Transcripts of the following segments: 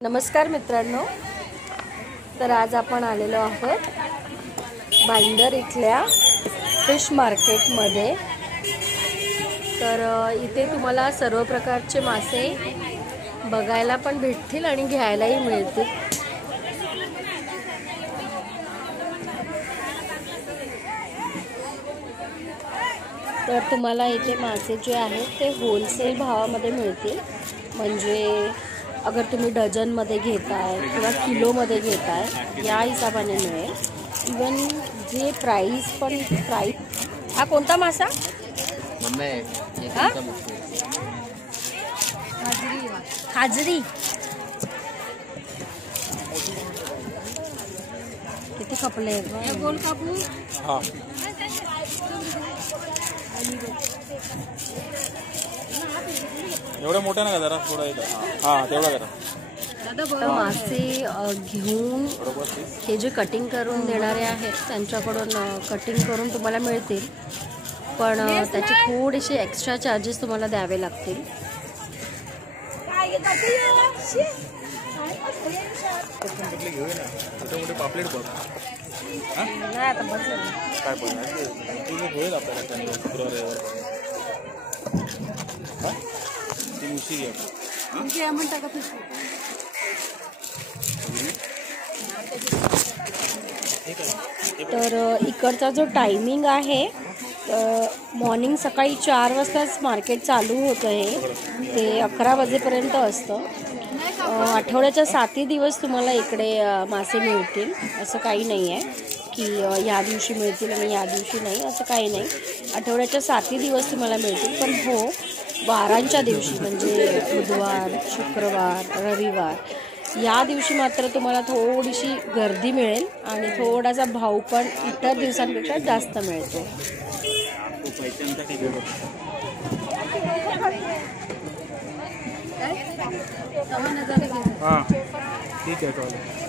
नमस्कार मित्रांनो, तर आज आपण आलेलो आहोत भाईंदर इथल्या फिश मार्केटमध्ये। तर इथे तुम्हाला सर्व प्रकारचे मासे बघायला पण भेटतील आणि घ्यायलाही मिळतील। तर तुम्हाला इथे मासे जे आहेत ते होलसेल भावामध्ये मिळतील। म्हणजे अगर तुम्ही डझनमध्ये घेताय किंवा किलोमध्ये घेताय या हिशोबाने मिळेल। इवन जे प्राइस पण हा कोणता मासा खाजरी किती खपले गोल कापू एवढा मोठा ना जरा थोडा तेवढा जरा तर मासे घेऊन हे जे कटिंग करून देणारे आहेत त्यांच्याकडून कटिंग करून तुम्हाला मिळतील, पण त्याचे थोडेसे एक्स्ट्रा चार्जेस तुम्हाला द्यावे लागतील। पापलेट बघ नाही आता बस काय पण होईल आपल्याला शुक्रवार तर इकडचा जो टायमिंग आहे मॉर्निंग सकाळी 4 वाजताच मार्केट चालू होतं आहे, ते 11 वाजेपर्यंत असतं। आठवड्याच्या 7 दिवस तुम्हाला इकडे मासे मिळतील, असं काही नाही आहे की या दिवशी मिळतील आणि या दिवशी नाही, असं काही नाही। आठवड्याच्या 7 दिवस तुम्हाला मिळतील, पण हो वारांच्या दिवशी म्हणजे बुधवार, शुक्रवार, रविवार या दिवशी मात्र तुम्हाला थोडीशी गर्दी मिळेल आणि थोडासा भाव पण इतर दिवसांपेक्षा जास्त मिळतो। हां ठीक आहे चालेल।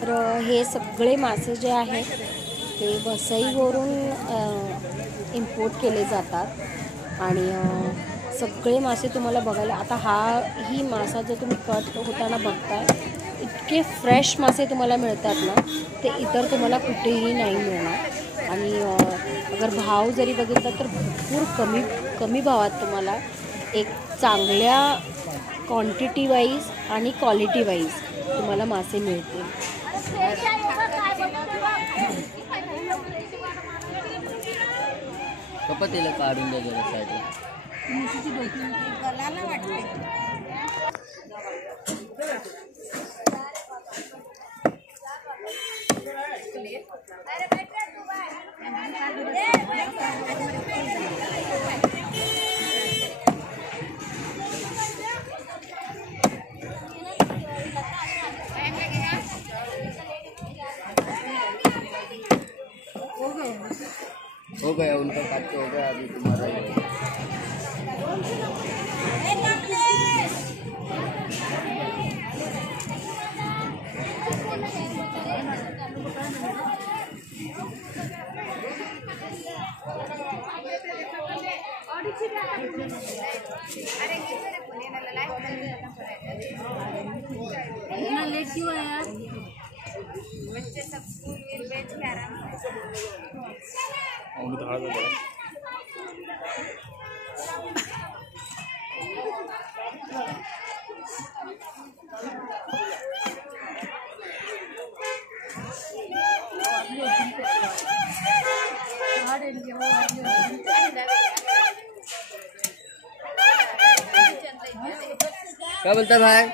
तर हे सगळे मासे जे आहेत ते वसईवरून इम्पोर्ट केले जातात आणि सगळे मासे तुम्हाला बघायला आता ही मासा जो तुम्ही कट होताना बघताय, इतके फ्रेश मासे तुम्हाला मिळतात ना, ते इतर तुम्हाला कुठेही नाही मिळणार। आणि अगर भाव जरी बघितला तर भरपूर कमी भावात तुम्हाला एक चांगल्या क्वांटिटी वाईज आणि क्वालिटी वाईज तुम्हाला मासे मिळतील। कपतीला काढून द्या जरा साईडला। हो गया उनका काट हो गया, अभी तुम्हारा लेट क्यों है यार? बच्चे सब स्कूल में बैठ के आराम क्या बोलता भाई?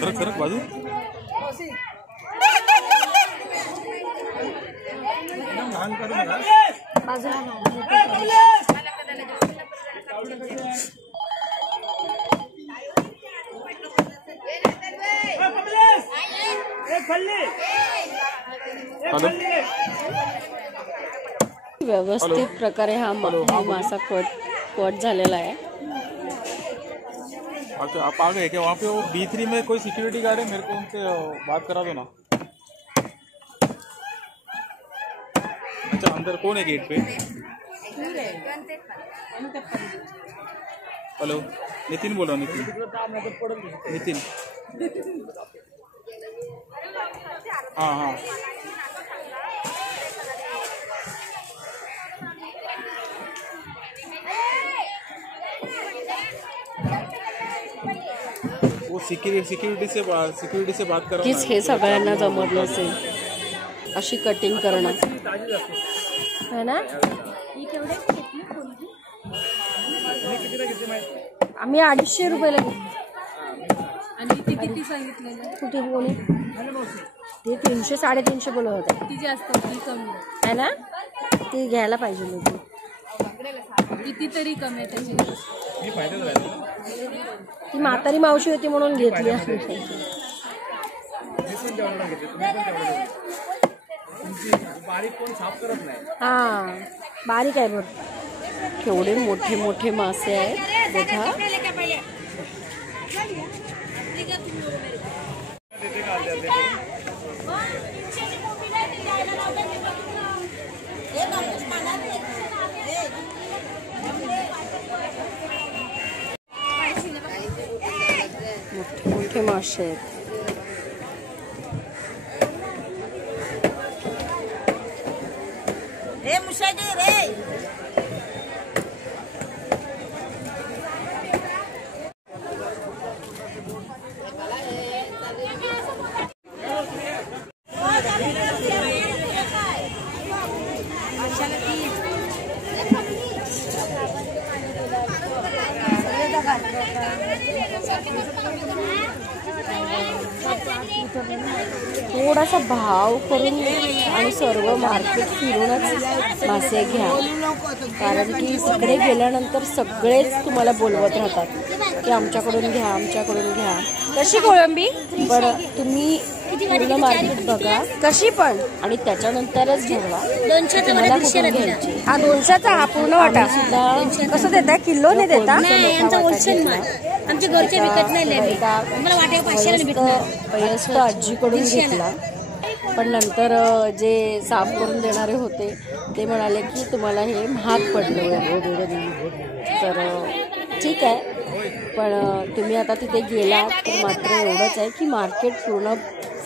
सरक बाजू बाजूला हॅलो व्यवस्थित प्रकारे हा मासा कट झालेला आहे. अच्छा आप आ गए क्या? वहाँ पे वो B3 में कोई सिक्योरिटी गार्ड है, मेरे को उनसे बात करा दो ना. अच्छा अंदर कौन है गेट पे? हेलो नितिन बोल रहा हूँ. नितिन हाँ हाँ वो सिक्युरिटी से बात करा. कीच हे सगळ्यांना जमत नसेल अशी कटिंग करणं है ना. आम्ही 250 रुपयाला घेतली. आणि ते किती सांगितलेलं? कुठे कोणी ते 300 350 बोलत होते. किती जास्त की कमी है ना. ती घ्यायला पाहिजे होती. कितीतरी कमी आहे त्याची. मी फायदाच राहिला. ती म्हातारी मावशी होती म्हणून घेतली. हा बारीक आहे बघ. केवढे मोठे मोठे मासे आहेत बघा. मोठे मोठे मासे आहेत. थोडासा भाव करून आणि सर्व मार्केट फिरूनच मासे घ्या. कारण की तिकडे गेल्यानंतर सगळेच तुम्हाला बोलवत राहतात की आमच्याकडून घ्या आमच्याकडून घ्या. कशी कोळंबी पण तुम्ही पूर्ण मार्केट बघा कशी पण आणि त्याच्यानंतरच ठरवा तुम्हाला कुठून घ्यायची. हा 200चा हा पूर्ण वाटा सुद्धा कसं देताय? किलोने देता? आमच्या घरचे विकत नाही. वयस्क आजीकडून घेतला पण नंतर जे साफ करून देणारे होते ते म्हणाले की तुम्हाला हे महाग पडलं. तर ठीक आहे पण तुम्ही आता तिथे गेलात तर मात्र एवढंच आहे की मार्केट पूर्ण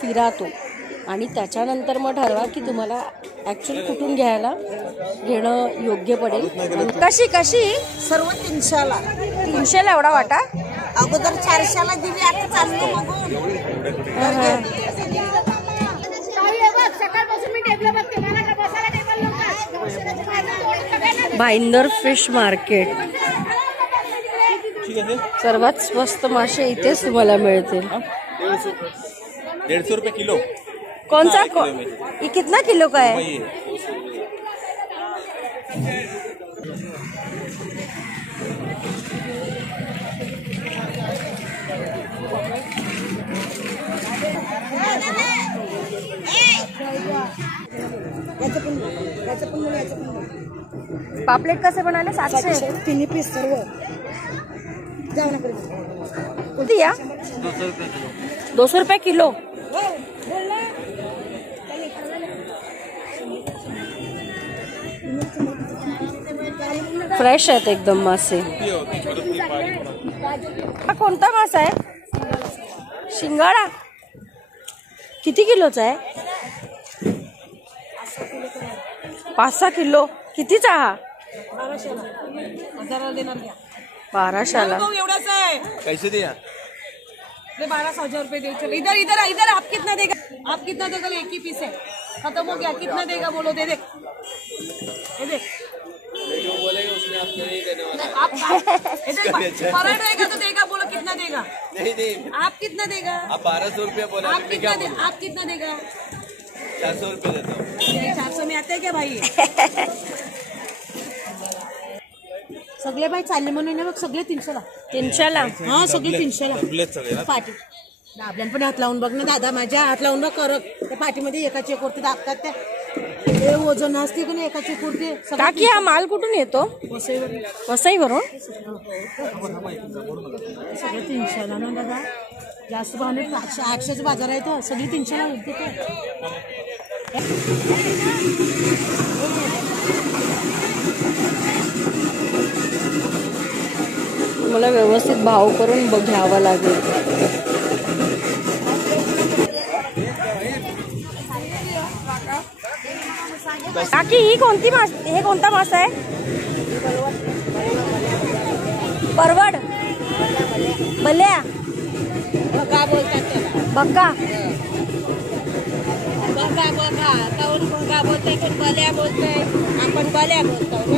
फिरा तो आणि त्याच्यानंतर मग ठरवा की तुम्हाला ॲक्च्युअली कुठून घेणं योग्य पडेल. कशी कशी सर्व 300ला 300ला एवढा वाटा. अगोदर 400ला दिली आता चाललो बघून. Bhayandar fish market. सर्वात स्वस्त मासे इथेच तुम्हाला मिळतील. 150 रुपये किलो. कौन सा ये कितना किलो का है? पापलेट कसे बनाले? 700 तिन्ही पीस सर्व. जाऊ नका किती या? 200 रुपये किलो. फ्रेश आहेत एकदम मासे. हा कोणता मासा आहे? शिंगाडा. किती किलोचा आहे? 5-6 किलो. कितीचा हा? 1200ला. एवढाच आहे. कैसे दिया? 12,000 रुपये दे. चल इधर इधर इधर. आप कितना देगा? आप कितना देगा? एक ही पीस है, खत्म हो गया. कितना देगा बोलो? दे दे. जो बोलेगा उसमें आप नहीं देने वाला. आप फराड रहेगा तो देगा. बोलो कितना देगा? नहीं आप कितना देगा? आप 1200 रुपया बोला. आप कितना देगा? 400 रुपये देता हूँ. 400 में आता है क्या भाई? सगळे बाई चालले म्हणून बघ, सगळे 300ला. 300ला. हा सगळे 300ला डबलेच सगळे ना. पाठी. आपल्याला पण हात लावून बघ ना दादा, माझ्या हात लावून बघ करत. त्या पाठीमध्ये एकाची एक वरती दाखतात त्या. हे वजन असते की नाही एकाची कुर्ती. काकी हा माल कुठून येतो? वसईवरून. सगळे 300ला ना दादा. जास्त भाव नाही. 800चा बाजार आहे तो. सगळी 300ला होते ते. मला व्यवस्थित भाव करून घ्यावा लागेल. काकी ही कोणती मास, हे कोणता मासा आहे? परवड. बल्या. बघा बोलतात त्याला. बघा. बघा बघा काऊन बघा बोलताय, कोण बल्या बोलताय, आपण बल्या बोलतो.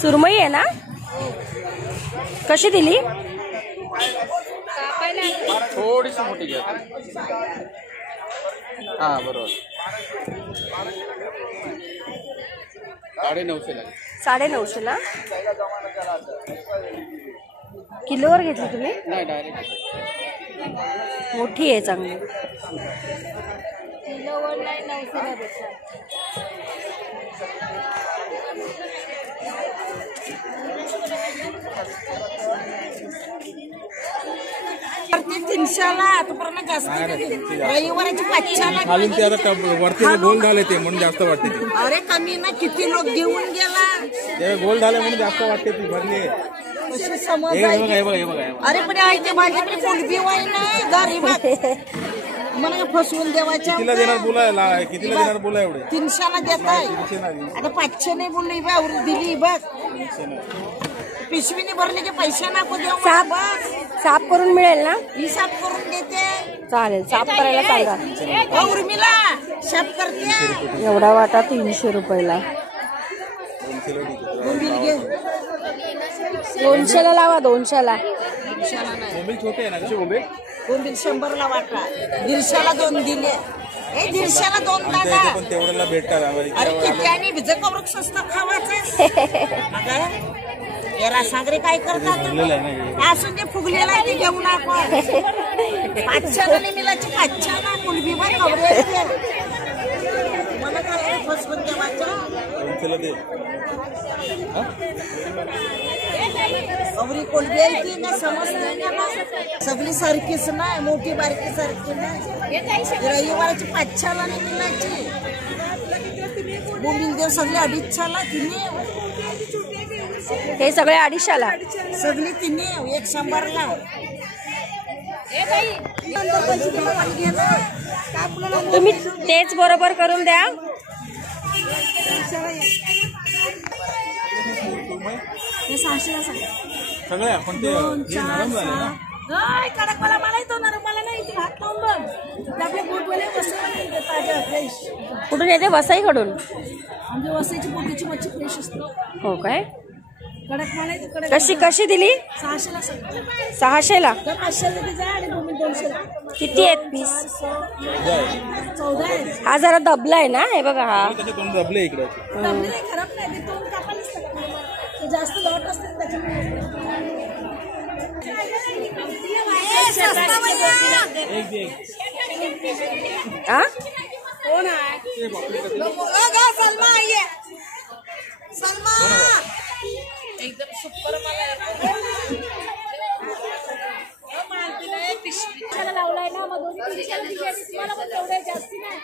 सुरमई आहे ना? कशी दिली? थोडीशी मोठी घ्या. हा बरोबर. 950 ला. 950ला. किलोवर घेतली तुम्ही? नाही डायरेक्ट. मोठी आहे चांगली. किलोवर नाही 900ला भेटतात. वरती 300ला आतापर्यंत जास्त रविवाराची 500ला. खालून ते आता वरती गोल झाले ते म्हणून जास्त वाटते ती. अरे कमी ना, किती लोक घेऊन गेला. ते गोल झाले म्हणून जास्त वाटते ती. भरली. कशी समज हे आहे. बघा हे बघा हे बघा. अरे पण आहे ते माझ्याकडे कोलबी वाई नाही गरीब. मला फसवून देवाच्या. कितीला देणार बोलायला? कितीला देणार बोला एवढे? 300ला देत आहे. 300 नाही. आता 500 नाही बोलली बा, दिली बघ. पिशवीने भरले की पैसे नको देऊ मला बस. साफ करून मिळेल ना? हिसाब करून देते. चालेल, साफ करायला सांगा. उर्मिला साफ करते. एवढा वाटा 300 रुपयाला. बोंबील घे. 200ला लावा. 200ला. बोंबील छोटे आहे ना? कसे बोंबील? बोंबील 100ला वाटा. 150ला 2 दिले. 150ला 2 दादा. पण तेवढ्याला भेटतात. अरे किती आणि भिजक कवरक स्वस्त खावायचं. याला सागरे काय करतात? असून जे फुगलेला आहे ते घेऊन आपण. 500ला नाही मिळायची. 500ला मुलगी बा कवरे. मला काय फसवून देवाच्या. 200ला दे. अवरी कोलबी आहे ती ना, समजते. सगळी सारखीच नाही, मोठी बारकी सारखी नाही. रविवाराची 500ला नाही मिळायची. बोंबील देव सगळे 250ला. तिने हे सगळे 250ला. सगळी तिने 100ला. तुम्ही तेच बरोबर करून द्या. हे 600ला सगळे आपण ते हे नरम झाले ना. कडक मला येतो ना, मला नाही इथे हात लावून बघ. आपल्या बोटवाले वसई ताज्या फ्रेश. कुठून येते? वसईकडून. म्हणजे वसईची पोटीची मच्छी फ्रेश असते. हो काय? कडक मला येते. कडक कशी दिली? 600ला. 600ला. 500ला ती जा आणि बोंबील 200ला. किती आहेत पीस? 14 आहे. हा जरा दबला आहे ना. हे बघा हा. त्याचे दोन दबले इकडे. चांगली नाही, खराब नाही. ते तोंड कापायलाच लागतं. ते जास्त लॉट असते त्याच्यामुळे. आ? कोण आहे? सलमा आहे. सलमा एकदम सुपर. मला लावलाय ना, मग 200 तुम्हाला पण तेवढे जास्ती नाही.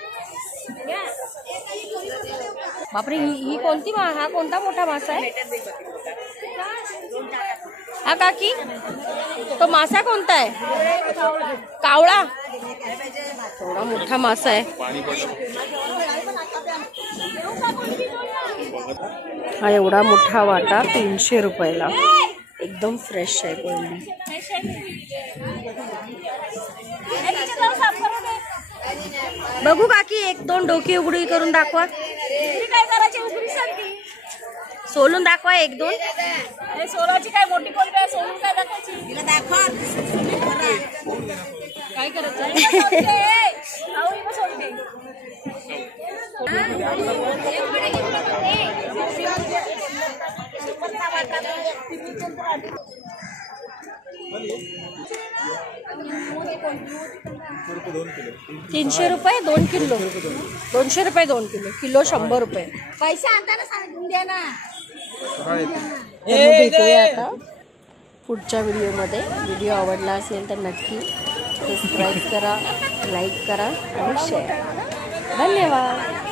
बापरे, ही कोणती हा कोणता मोठा मासा आहे? हा काकी, तो मासा कोणता आहे? कावळा. थोडा मोठा मासा आहे. हा एवढा मोठा वाटा 300 रुपयाला. एकदम फ्रेश आहे कोळंबी. बघू काकी, 1-2 डोकी उघडी करून दाखवा. काय करायची उकडी सांगती सोलून दाखवा 1-2. हे सोलाची काय मोठी कोण काय सोलून काय दाखवायची तिला दाखव काय करायचं आवडी पण सोलते ₹300 2 किलो. 200 रुपये 2 किलो. किलो 100 रुपये. पैसे आणताना सांगून द्या ना तर मग भेटूया आता पुढच्या व्हिडिओमध्ये. व्हिडिओ आवडला असेल तर नक्की सबस्क्राईब करा, लाईक करा आणि शेअर. धन्यवाद.